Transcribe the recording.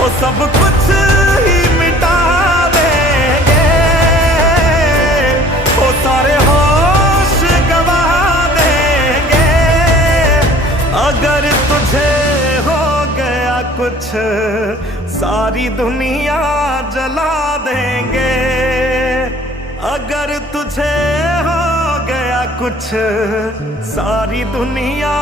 वो सब कुछ ही मिटा देंगे, वो सारे होश गवा देंगे। अगर तुझे हो गया कुछ सारी दुनिया जला देंगे। अगर तुझे हो गया कुछ सारी दुनिया